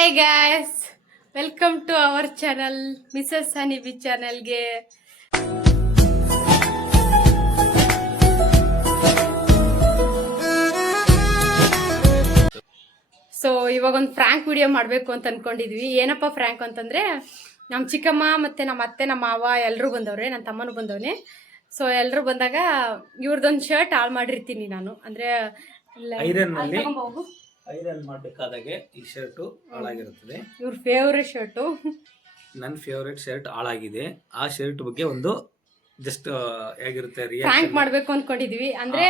Hi guys, welcome to our channel Mrs honeybee ಚಾನಲ್ಗೆ. So ಇವಾಗ ಒಂದು ಫ್ರ್ಯಾಂಕ್ ವಿಡಿಯೋ ಮಾಡಬೇಕು ಅಂತ ಅನ್ಕೊಂಡಿದ್ವಿ. ಏನಪ್ಪ ಫ್ರ್ಯಾಂಕ್ ಅಂತಂದ್ರೆ, ನಮ್ಮ ಚಿಕ್ಕಮ್ಮ ಮತ್ತೆ ನಮ್ಮ ಅತ್ತೆ ನಮ್ಮ ಮಾವ ಎಲ್ಲರೂ ಬಂದವ್ರೆ, ನನ್ನ ತಮ್ಮನೂ ಬಂದವನೆ. ಸೊ ಎಲ್ಲರೂ ಬಂದಾಗ ಇವ್ರದೊಂದು ಶರ್ಟ್ ಹಾಳು ಮಾಡಿರ್ತೀನಿ ನಾನು. ಅಂದ್ರೆ ಐರನ್ ಮಾಡಬೇಕಾದಾಗೆ ಈ ಶರ್ಟ್ ಹಾಳಾಗಿರುತ್ತದೆ. ಇವ್ರ ಫೇವ್ರೆಟ್ ಶರ್ಟು, ನನ್ನ ಫೇವ್ರೆಟ್ ಶರ್ಟ್ ಹಾಳಾಗಿದೆ. ಆ ಶರ್ಟ್ ಬಗ್ಗೆ ಒಂದು ಜಸ್ಟ್ ಹೇಗಿರುತ್ತೆ ಫ್ರ್ಯಾಂಕ್ ಮಾಡ್ಬೇಕು ಅನ್ಕೊಂಡಿದ್ವಿ. ಅಂದ್ರೆ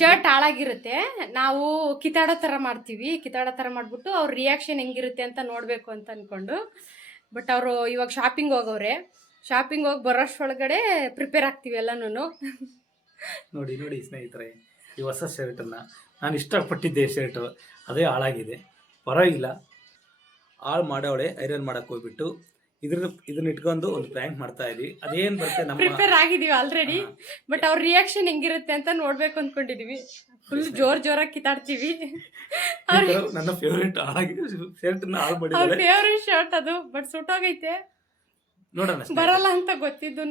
ಶರ್ಟ್ ಹಾಳಾಗಿರುತ್ತೆ, ನಾವು ಕಿತ್ತಾಡೋ ತರ ಮಾಡ್ತೀವಿ. ಕಿತ್ತಾಡೋ ತರ ಮಾಡ್ಬಿಟ್ಟು ಅವ್ರ ರಿಯಾಕ್ಷನ್ ಹೆಂಗಿರುತ್ತೆ ಅಂತ ನೋಡ್ಬೇಕು ಅಂತ ಅನ್ಕೊಂಡು. ಬಟ್ ಅವರು ಇವಾಗ ಶಾಪಿಂಗ್ ಹೋಗವ್ರೆ. ಶಾಪಿಂಗ್ ಹೋಗಿ ಬರೋಷ್ಟೊಳಗಡೆ ಪ್ರಿಪೇರ್ ಆಗ್ತೀವಿ ಎಲ್ಲನೂ. ನೋಡಿ ನೋಡಿ ಸ್ನೇಹಿತರೆ, ಈ ಹೊಸ ಶರ್ಟನ್ನ ನಾನು ಇಷ್ಟಪಟ್ಟಿದ್ದೆ. ಶರ್ಟ್ ಅದೇ ಹಾಳಾಗಿದೆ. ಪರವಾಗಿಲ್ಲ, ಹಾಳು ಮಾಡೋಳೆ ಐರನ್ ಮಾಡಕ್ಕೆ ಹೋಗ್ಬಿಟ್ಟು ಇದನ್ನ ಇಟ್ಕೊಂಡು ಒಂದು ಪ್ರ್ಯಾಂಕ್ ಮಾಡ್ತಾ ಇದೀವಿ. ಅದೇನ್ ಬರುತ್ತೆ ನಮ್ಮ ಪ್ರಿಪೇರ್ ಆಗಿದೀವಿ ಆಲ್ರೆಡಿ. ಬಟ್ ಅವ್ರ ರಿಯಾಕ್ಷನ್ ಹೆಂಗಿರುತ್ತೆ ಅಂತ ನೋಡ್ಬೇಕು ಅನ್ಕೊಂಡಿದೀವಿ. ಫುಲ್ ಜೋರಾಗಿ ಕಿತ್ತಾಡ್ತೀವಿ. ನನ್ನ ಫೇವ್ರೇಟ್ ಹಾಳಾಗಿದೆ ಶರ್ಟ್ ಹಾಳು ಮಾಡಿದ್ದಾರೆ. ಫೇವ್ರೇಟ್ ಶರ್ಟ್ ಅದು, ಬಟ್ ಸುಟ್ಟೋಗೈತೆ. ನೋಡೋಣ, ಬರಲ್ಲ ಅಂತ ಗೊತ್ತಿದ್ದು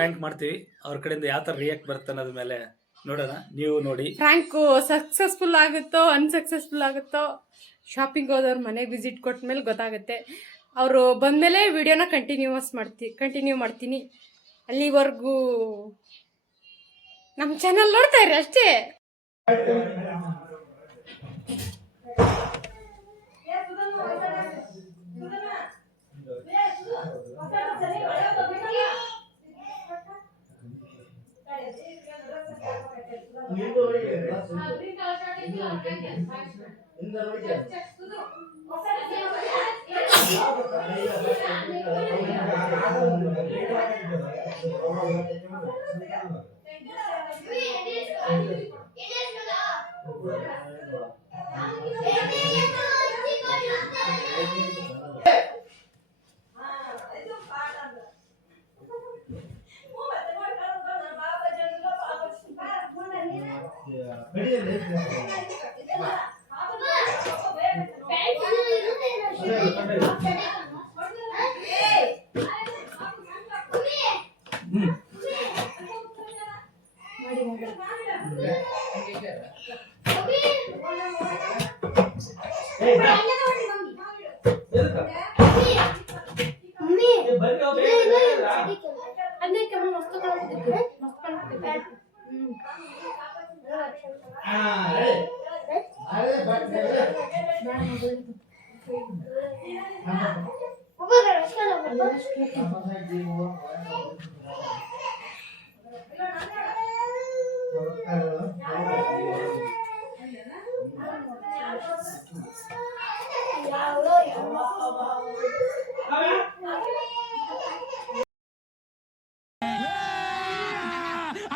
ಪ್ರ್ಯಾಂಕ್ ಮಾಡ್ತೀವಿ. ಅವ್ರ ಕಡೆಯಿಂದ ಯಾವ ತರ ರಿಯಾಕ್ಟ್ ಬರುತ್ತೆ ಅನ್ನೋದ್ರ ಮೇಲೆ ನೋಡೋಣ. ನೀವು ನೋಡಿ ಫ್ರ್ಯಾಂಕು ಸಕ್ಸಸ್ಫುಲ್ ಆಗುತ್ತೋ ಅನ್ಸಕ್ಸಸ್ಫುಲ್ ಆಗುತ್ತೋ ಶಾಪಿಂಗ್ ಹೋದವ್ರ ಮನೆಗೆ ವಿಸಿಟ್ ಕೊಟ್ಟ ಮೇಲೆ ಗೊತ್ತಾಗುತ್ತೆ. ಅವರು ಬಂದಮೇಲೆ ವಿಡಿಯೋನ ಕಂಟಿನ್ಯೂ ಮಾಡ್ತೀನಿ. ಅಲ್ಲಿವರೆಗೂ ನಮ್ಮ ಚಾನಲ್ ನೋಡ್ತಾ ಇರಿ ಅಷ್ಟೇ.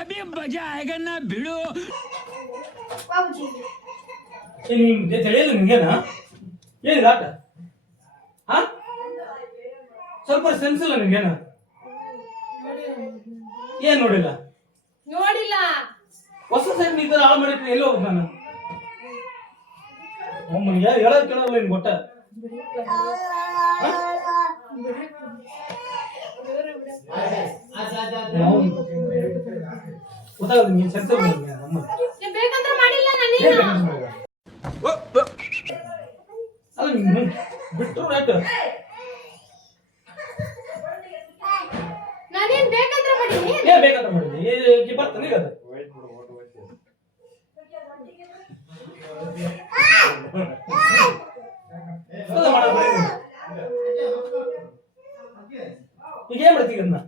अभी मजा आएगा ना भिड़ो. ತಿಳಿಯಲ್ಲ ನಿಮ್ಗೇನ ಏನಿಲ್ಲ ಆಟ? ಸ್ವಲ್ಪ ಸೆನ್ಸ್ ಇಲ್ಲ ನಿಮ್ಗೇನ? ಏನ್ ನೋಡಿಲ್ಲ ಹೊಸ ಸೈಡ್ ಈ ತರ ಹಾಳು ಮಾಡಿಟ್ರೆ ಎಲ್ಲಿ ಹೋಗ್ಬೇಕು ನಾನು? ಹೇಳೋದು ಕೇಳೋಲ್ಲ ನಿನ್ ಗೊತ್ತ? ಗೊತ್ತಾಗಲ್ಲ ನೀನ್ ಸೆನ್ಸ್ ಅಲ್ಲ ನಿಮ್ ಬಿಟ್ಟು ಆಯ್ತು. ಬೇಕಂತ ಮಾಡಿದ್ವಿ ಬರ್ತಾನೆ ಈಗ ಈಗ ಏನ್ ಮಾಡ್ತೀವಿ ಅದನ್ನ?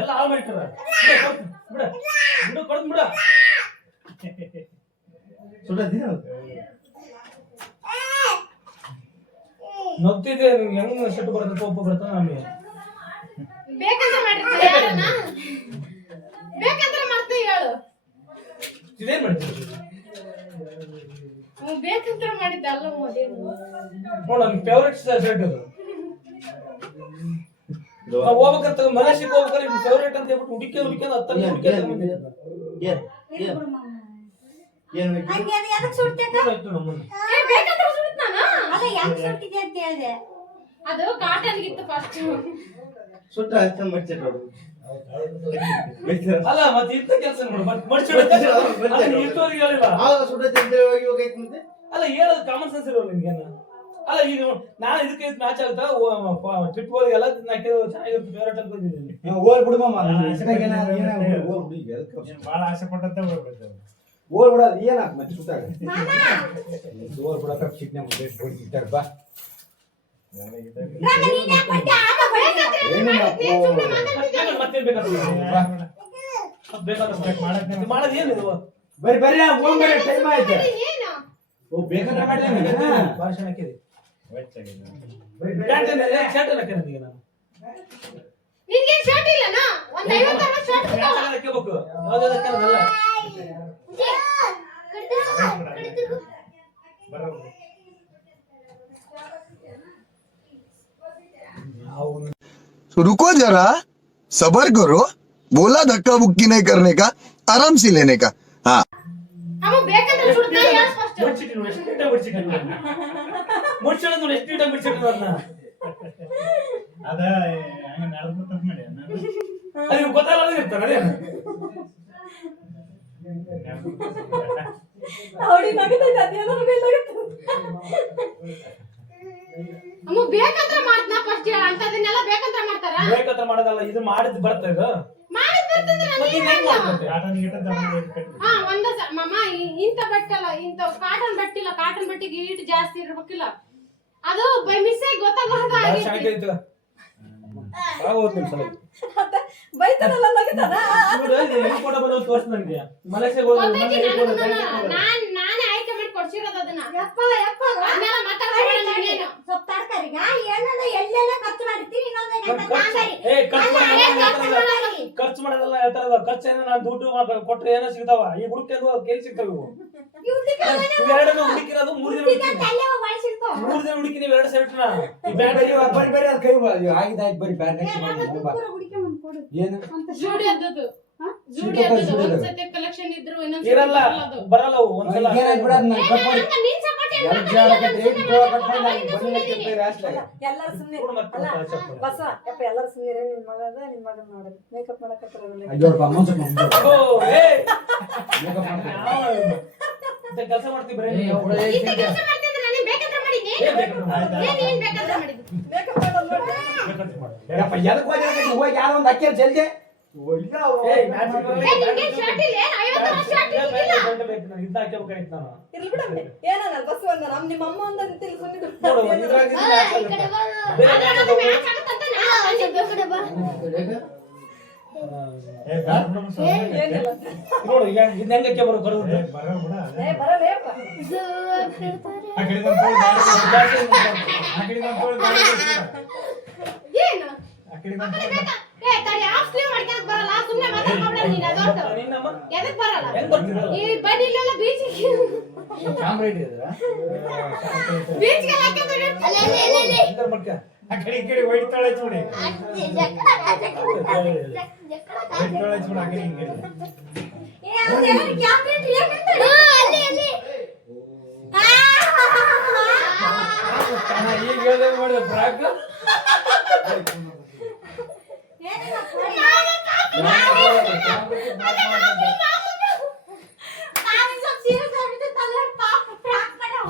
ಎಲ್ಲ ಹಾಳು ಮಾಡಿಟ್ಟಾರ. ಬಿಡ ಬಿಡು ಕೊಡ್ದು ಬಿಡ. ನಗ್ತಿದೆ. ನಿಮ್ಗೆ ಹೆಂಗ್ ಸಿಟ್ಟು ಬರುತ್ತೆ, ಕೋಪ ಬರುತ್ತೆ ನಮಗೆ. ಇದೇನ್ ಮಾಡ್ತೀವಿ? ಬೇಕಂತ ಮಾಡಿದ್ದ ಅಲ್ಲ ನೋಡ, ನನ್ ಫೇವ್ರೇಟ್ ಶರ್ಟ್ ಅದು. ಹೋಗ್ಬೇಕಂತ ಮಲೇಷಿಯಾಕ್ಕೆ ಹೋಗ್ಬೇಕಾದ್ರೆ ಫೇವ್ರೇಟ್ ಅಂತ ಹೇಳ್ಬಿಟ್ಟು ಹುಡುಕಿ ಹತ್ತಲ್ಲಿ ಹುಡುಕಿ ಬೇಕಾದ್ರೆ ಸುಡ್ತ್ ನಾನು. ಅದು ಕಾಟನ್ ಗಿತ್ತು ಫಸ್ಟ್. ಅಲ್ಲ ಮತ್ತೆ ಇಂಥ ಕೆಲಸ ಅಲ್ಲ ಹೇಳೋದು ಕಾಮನ್ ಸೆನ್ಸ್ ಇರೋದು ನಿಮ್ಗೆ. ಅಲ್ಲ ಈಗ ನಾನು ಇದಕ್ಕೆ ಮ್ಯಾಚ್ ಆಗುತ್ತಾ ಟ್ರಿಪ್ ಹೋಗಿ ಎಲ್ಲ ಚೆನ್ನಾಗಿರುತ್ತೆ ಫೇವ್ರೇಟ್ ಅಂತ ಬಂದಿದ್ದೀನಿ. ಬಹಳ ಆಸೆ ಪಟ್ಟಂತ ಮತ್ತೇನ್ ಬೇಕಾದ್ರೆ ಮಾಡೋದು ಏನಿದು ಬರ್ರಿ ಬರ್ರಿ ಟೈಮ್ ಆಯ್ತು. ಏನು ಭಾಷಣ ಹಾಕಿದೆ ನಾನು ನಿನ್ಗೆ ಶರ್ಟ್ ಇಲ್ಲನಾ? ಒಂದು 50 ಶರ್ಟ್ ಹಾಕಬೇಕು ಯಾವುದಲ್ಲ. रुको जरा सबर करो, बोला धक्का बुक्की नहीं करने का, आराम से लेने का. हाँ ಅಮ್ಮ ಬೇಕಾದ್ರೆ ಸುಡ್ತಾ ಯಾರು ಫಸ್ಟ್? ಮುಡ್ಚಿಟ್ಟು ನೋಡಿ ಎಷ್ಟು ನೀಟಾಗಿ ಮುಡ್ಚಿಟ್ಟು ಮುಡ್ಚಿಡೋದು ನೋಡಿ ಎಷ್ಟು ನೀಟಾಗಿ ಮುಡ್ಚಿಟ್ಟು ಅದನ್ನ. ಅದ ಹಂಗ ನಡೆದ ಮಾಡಿ ಅದು ಗೊತ್ತಾಗಲ್ಲ ಇರ್ತಾನೆ ಅದೇ ಅಮ್ಮ ಬೇಕಾದ್ರೆ ಮಾಡ್ತನಾ ಫಸ್ಟ್ ಅಂತದನ್ನೆಲ್ಲ ಬೇಕಾದ್ರೆ ಮಾಡ್ತಾರ? ಬೇಕಂತ ಮಾಡೋದಲ್ಲ, ಇದು ಮಾಡಿದ್ ಬರ್ತಾ ಇದು ಮಾಡಿದ್ ಬರ್ತಂದ್ರೆ ನಾನು ಮತ್ತೆ ಏನ್ ಹೆಂಗ್ ಮಾಡ್ಲಾ? ಮಾಡ್ಕೊತೆ? ಕಾಟನ್ ಗಿಟನ್ ಕಟ್ಟಿ ಹಾ ಒಂದ ಮಮ್ಮ ಇಂತ ಬಟ್ಟೆ ಅಲ್ಲ, ಇಂತ ಕಾಟನ್ ಬಟ್ಟೆ ಇಲ್ಲ. ಕಾಟನ್ ಬಟ್ಟೆಗೆ ಹೀಟ್ ಜಾಸ್ತಿ ಇರ್ಬೇಕಿಲ್ಲ. ಅದು ಬೈ ಮಿಸ್ಟೇಕ್ ಗೊತ್ತಾಗದ ಚೆನ್ನಾಗಿತ್ತು ಆಗೋದು ನಿಮ್ ಸಲ ಬೈತಾನಲ್ಲ ನಗತಾನ. ನೋಡು ಹೆಂಗ್ ಫೋಟೋ ಬಂದವು ತೋರ್ಸು ನನಗೆ. ಮಲೇಷ್ಯಾಗೆ ಹೋದ್ರೆ ನಾನೇ ಆಯ್ಕೆ ಮಾಡಿ ಕೊಡ್ಸಿರೋದು ಅದನ್ನ. ಯಪ್ಪ ಯಪ್ಪ ಆಮೇಲೆ ಮಾತಾಡ್ಬೇಡ ನೀನೇನು. ಸ್ವಲ್ಪ ತರಕಾರಿಗ ಏನಾದ ಎಲ್ಲೆಲ್ಲ ಖರ್ಚು ಮಾಡ್ತೀರಿ ಖರ್ಚು ಮಾಡೋದಲ್ಲ ಹೇಳ್ತಾರಲ್ಲ. ಖರ್ಚು ಏನೋ ನಾನು ದುಡ್ಡು ಕೊಟ್ರೆ ಏನೋ ಸಿಗ್ತಾವ. ಈ ಹುಡುಕಿದ್ರು ಕೇಳಿ ಸಿಗ್ತಾವ ಇವು. ಇವೆರಡನ್ನು ಹುಡುಕಿರೋದು 3 ದಿನ ಹುಡುಕಿನಿ. 3 ದಿನ ಹುಡುಕಿನಿ ಎರಡು ಸೆಟ್ನ. ಈ ಬ್ಯಾಗ್ ಬರ್ರಿ ಬರ್ರಿ ಅದು ಕೈ ಆಗಿದಾಯ್ತು ಬರ್ರಿ ಬ್ಯಾಗ್ ಏನು ಜೋಡಿ ಅದ್ದದು. ಜೋಡಿ ಅದ್ದದು. ಒಂದ್ಸತಿ ಕಲೆಕ್ಷನ್ ಇದ್ರು ಇನ್ನೊಂದ್ಸತಿ ಇರಲ್ಲ ಬರಲ್ಲ ಅವು ಒಂದ್ಸಲ. ಏನಾಯ್ತು ಬಿಡ ಅದನ್ನ ಕಟ್ ಮಾಡಿ ನೀನ್ ಸಪೋರ್ಟ್ ಎರಡು ಜಾಡಕತ್ರಿ ಕಟ್ ಮಾಡಿ ನಾನು ಬಂದಿಲ್ಲ ಕೆಪ್ಪ ರಾಸ್ಲಾಗ ಎಲ್ಲರೂ ಸುಮ್ಮನೆ ಬಸ ಯಪ್ಪ ಎಲ್ಲರೂ ಸುಮ್ಮನೆ. ನಿನ್ ಮಗ ಅದ, ನಿನ್ ಮಗನ್ ನೋಡೋದು ಮೇಕಪ್ ಮಾಡಕತ್ತಾರ. ಅಯ್ಯೋಪ್ಪ ಅಮ್ಮನ್ ಓ ಏ ಮೇಕಪ್ ಮಾಡ್ತಾರೆ ಇಂತ ಕೆಲಸ ಮಾಡ್ತೀವಿ ಬರೀ ಇಂತ ಕೆಲಸ ಮಾಡ್ತಿದ್ರೆ ನಾನು ಬೇಕಾದ್ರೆ ಮಾಡಿನಿ. ನೀನ್ ಬೇಕಾದ್ರೆ ಮಾಡಿದ್ದು. ಮೇಕಪ್ ಮಾಡೋದು ನೋಡಿ. ಬೇಕಂತ ಮಾಡಿ. ಯಪ್ಪ ಎದಕ್ಕೆ ಹೋಗಿ ಹೋಗಿ ಯಾರೋ ಒಂದು ಅಕ್ಕಿ ಜಲ್ದಿ ಇಲ್ಲ ಏ ಮ್ಯಾಚ್ ನಿಂಗೆ ಶರ್ಟ್ ಇಲ್ಲ ಏನು? 50 ಶರ್ಟ್ ಇಲ್ಲ. ಇದನ್ನ ಹಾಕಬೇಕಾಗಿತ್ತು ನಾನು. ಇರ್ಲಿ ಬಿಡಮ್ಮೆ ಏನಲ್ಲ ಬಸ್ ಒಂದ ನಿಮ್ಮ ಅಮ್ಮ ಒಂದ ತಿಳಿ ಸುಮ್ಮನೆ ನೋಡು ಇದ್ರಾಗ ಇದು ಮ್ಯಾಚ್ ಆಗುತ್ತೆ. ಬೇರೆ ಮ್ಯಾಚ್ ಅದು ಆಗುತ್ತೆ. ಮ್ಯಾಚ್ ಆಗುತ್ತಂತ ನಾನು ಅಂದಿದ್ದು. ಏನಿಲ್ಲ ನೋಡು ಈಗ ಇದನ್ನ ಹೆಂಗಕ್ಕೆ ಬರೋದು ಬರೋ ಬಿಡ ಏ ಬರಲೇಪ್ಪ. ಆ ಕಡೆ ಬಂದು ಆ ಕಡೆ ಬಂದು ಏನು? ಆ ಕಡೆ ಬಂದು ಏ ತಡಿ ಆಫ್ ಸ್ಲೀವ್ ಮಾಡ್ಕೊಂಡ್ ಬರಲ್ಲ. ಸುಮ್ಮನೆ ಮಾತಾಡ್ಬೇಡ ನೀನು. ಅದೊಂದು ನಿನ್ನಮ್ಮ ಎದಕ್ ಬರಲ್ಲ? ಹೆಂಗ್ ಬರ್ತಿರಲ್ಲ ಈ ಬನ್ನಿ ಇಲ್ಲೆಲ್ಲ ಬೀಚ್ಗೆ ಕ್ಯಾಮ್ರಾ ಇಟ್ಟಿದ್ರ ಬೀಚ್ಗೆ ಹಾಕಿದ್ರೆ ಇಂತರ ಮಡ್ಕ ಆ ಕಡೆ ಈ ಕಡೆ ವೈಟ್ ತೊಳೆ ಚೂಡಿ ವೈಟ್ ತೊಳೆ ಚೂಡಿ ಆ ಕಡೆ ಈ ಕಡೆ ಏ ಅವ್ನು ಯಾರು ಕ್ಯಾಮ್ರಾ ಇಟ್ಟು ಏನ್ ಮಾಡ್ತಾನೆ? ಅಲ್ಲಿ ಈಗ ಹೇಳ್ದಂಗೆ ಮಾಡಿದ ಪ್ರಾಕ್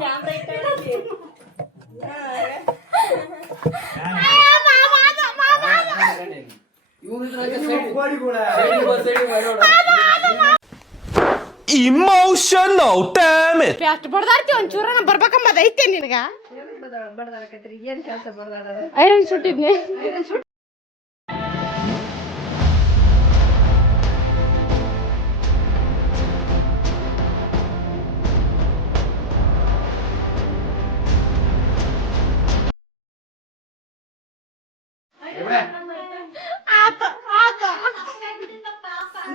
ಕ್ಯಾಮ್ರಾ ಇಟ್ಟು Emotional, damn it! ಅಷ್ಟು ಬಡ್ದಾಡ್ತಿ ಒಂಚೂರ ಬರ್ಬೇಕಂಬದ ಐತೆ ನಿನಗ. ಬಡದಾಡಕತ್ರಿ ಏನ್ ಕೆಲಸ ಬಡದಾಡ ಐರನ್ ಸುಟ್ಟಿದ್ನಿ.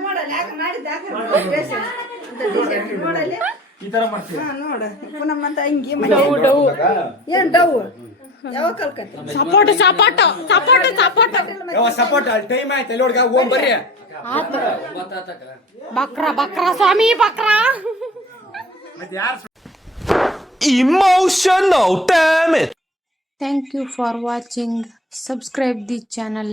ನೋಡಲ್ಲ ಯಾಕೆ ಮಾಡಿದ್ದ ನೋಡಲ್ಲಿ ಈ ತರ ಮಾಡ್ತೀವಿ. ನೋಡ ಪುನಃ ಮತ್ತೆ ಹಿಂಗೆ ಡೌ ಡೌ ಏನ್ ಡವ್ ಯಾವಾಗ Calcutta support support support support support time ಆಯ್ತು ಅಲ್ಲಿ ಹುಡ್ಗ ಹೋಗ್ ಬರ್ರಿ ಬಕ್ರ ಬಕ್ರ ಸ್ವಾಮಿ ಬಕ್ರ. Emotional, damn it! Thank you for watching. Subscribe the channel.